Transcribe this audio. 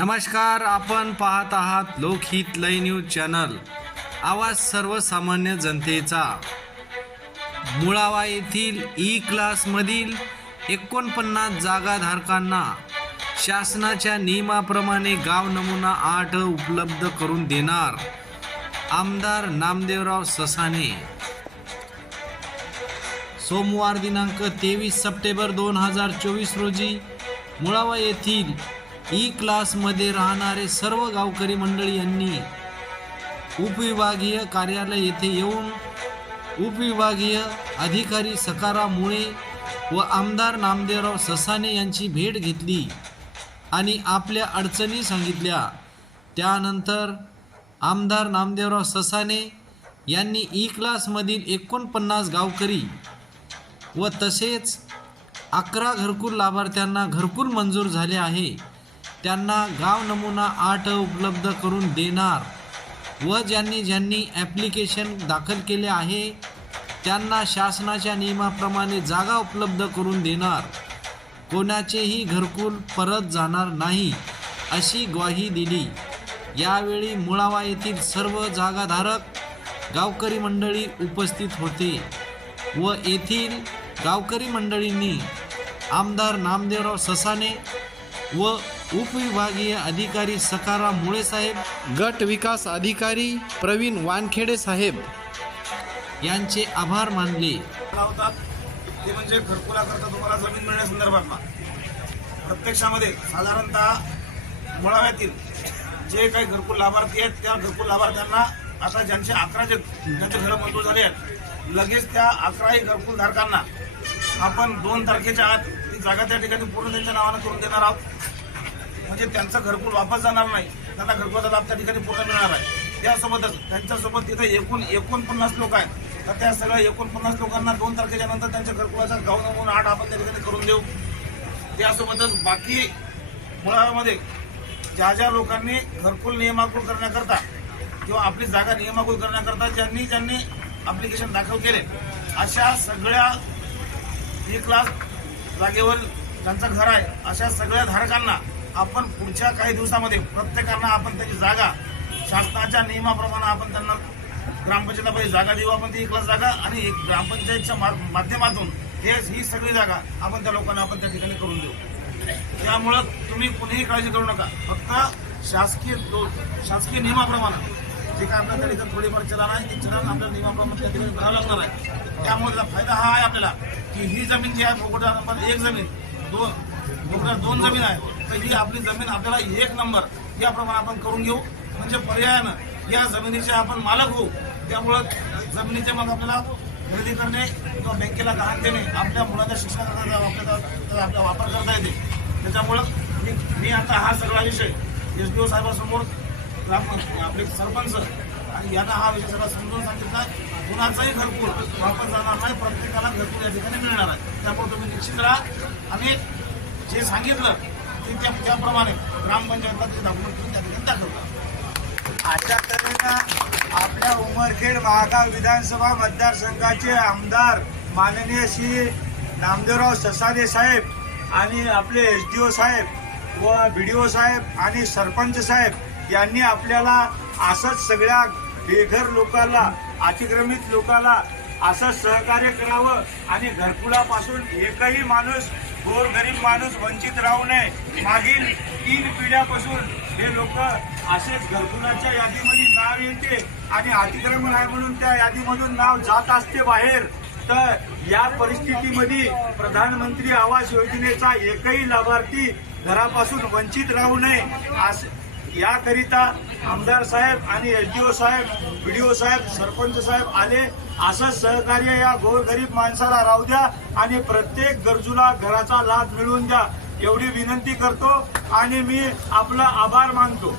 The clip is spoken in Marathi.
नमस्कार आपण पाहत आहात लोकहित लय न्यूज चॅनल. आवाज सर्वसामान्य जनतेचा. मुळावा येथील ई क्लासमधील एकोणपन्नास जागाधारकांना शासनाच्या नियमाप्रमाणे गाव नमुना आठ उपलब्ध करून देणार आमदार नामदेवराव ससाने. सोमवार दिनांक तेवीस सप्टेंबर दोन हजार चोवीस रोजी मुळावा येथील ई क्लासमध्ये राहणारे सर्व गावकरी मंडळी यांनी उपविभागीय कार्यालय येथे येऊन उपविभागीय अधिकारी सकारा मुळे व आमदार नामदेवराव ससाने यांची भेट घेतली आणि आपल्या अडचणी सांगितल्या. त्यानंतर आमदार नामदेवराव ससाने यांनी ई क्लासमधील एकोणपन्नास गावकरी व तसेच अकरा घरकुल लाभार्थ्यांना घरकुल मंजूर झाले आहे. त्यांना गाव नमुना आठ उपलब्ध करून देणार व ज्यांनी ज्यांनी ॲप्लिकेशन दाखल केले आहे त्यांना शासनाच्या नियमाप्रमाणे जागा उपलब्ध करून देणार. कोणाचेही घरकुल परत जाणार नाही अशी ग्वाही दिली. यावेळी मुळावा येथील सर्व जागाधारक गावकरी मंडळी उपस्थित होते व येथील गावकरी मंडळींनी आमदार नामदेवराव ससाने व उपविभागीय अधिकारी सकाराम मुळे साहेब. गट विकास अधिकारी प्रवीण वानखेडे साहेब. यांचे आभार मानले. लावतात ते म्हणजे घरकुलाकरता तुम्हाला जमीन मिळण्यासंदर्भातला प्रत्यक्षामध्ये साधारणतः मुळाव्यातील जे काही घरकुल लाभार्थी आहेत त्या घरकुल लाभार्थ्यांना आता ज्यांचे अकरा जे ज्यांचे घरं मंजूर झाले आहेत लगेच त्या अकराही घरकुल धारकांना आपण दोन तारखेच्या आत ती जागा त्या ठिकाणी पूर्ण त्यांच्या नावानं करून देणार आहोत. म्हणजे त्यांचं घरकुल वापस जाणार नाही. त्यांना घरकुलाचा लाभ त्या ठिकाणी पूर्ण मिळणार आहे. त्यासोबतच त्यांच्यासोबत तिथे एकूण एकोणपन्नास लोक आहेत. तर त्या सगळ्या एकोणपन्नास लोकांना दोन तारखेच्या नंतर त्यांच्या घरकुलाचा गाव नमून आठ आपण त्या ठिकाणी करून देऊ. त्यासोबतच बाकी मुळामध्ये ज्या ज्या लोकांनी घरकुल नियमाकुल करण्याकरता किंवा आपली जागा नियमाकुल करण्याकरता ज्यांनी ज्यांनी अप्लिकेशन दाखल केले अशा सगळ्या ही क्लास जागेवर ज्यांचं घर आहे अशा सगळ्या धारकांना आपण पुढच्या काही दिवसामध्ये प्रत्येकांना आपण त्याची जागा शासनाच्या नियमाप्रमाणे आपण त्यांना ग्रामपंचायतला पाहिजे जागा देऊ आपण ती क्लास जागा आणि एक ग्रामपंचायतच्या मा- माध्यमातून हे ही सगळी जागा आपण त्या लोकांना आपण त्या ठिकाणी करून देऊ. त्यामुळं तुम्ही कुणीही काळजी करू नका. फक्त शासकीय शासकीय नियमाप्रमाणे जे काय आपल्या त्या ठिकाणी थोडीफार चलन आहे ते चलन आपल्या नियमाप्रमाणे त्या ठिकाणी करावं लागणार आहे. त्यामुळे त्याचा फायदा हा आहे आपल्याला की ही जमीन जी आहे फोकट एक जमीन दोन फोकटा दोन जमीन आहे तर ही आपली जमीन आपल्याला एक नंबर याप्रमाणे आपण करून घेऊ. म्हणजे पर्यायानं या जमिनीचे आपण मालक होऊ. त्यामुळं जमिनीचे मग आपल्याला खरेदी करणे किंवा बँकेला गहाण देणे आपल्या मुलाच्या शिक्षणाचा आपल्याला आपला वापर करता येते. त्याच्यामुळं मी मी आता हा सगळा विषय एस डी ओ साहेबांसमोर आपले सरपंच आणि यांना हा विषय सगळा समजून सांगितला कुणाचाही घरकुल वापस जाणार नाही प्रत्येकाला घरकुल या ठिकाणी मिळणार आहे. त्यामुळे तुम्ही निश्चित राहा. आणि जे सांगितलं ते त्या त्याप्रमाणे ग्रामपंचायतला ते दाखवून घेऊन त्या ठिकाणी दाखल अशा तऱ्हेनं आपल्या उमरखेड महागाव विधानसभा मतदारसंघाचे आमदार माननीय श्री नामदेवराव ससादे साहेब आणि आपले एस डी ओ साहेब व बी डी ओ साहेब आणि सरपंच साहेब यांनी आपल्याला असंच सगळ्या बेघर लोकाला अतिक्रमित लोकाला असं सहकार्य करावं आणि घरकुलापासून एकही माणूस गोरगरीब माणूस वंचित राहू नये. मागील तीन पिढ्यापासून हे लोक असेच घरकुलाच्या यादीमध्ये नाव येते आणि अतिक्रमण आहे म्हणून त्या यादीमधून नाव जात असते बाहेर. तर या परिस्थितीमध्ये प्रधानमंत्री आवास योजनेचा एकही लाभार्थी घरापासून वंचित राहू नये. असं याकरिता आमदार साहेब आणि एस डी ओ साहेब बी डी ओ साहेब सरपंच साहेब आले. असंच सहकार्य या गोरगरीब माणसाला राहू द्या आणि प्रत्येक गरजूला घराचा लाभ मिळवून द्या. एवढी विनंती करतो आणि मी आपला आभार मानतो.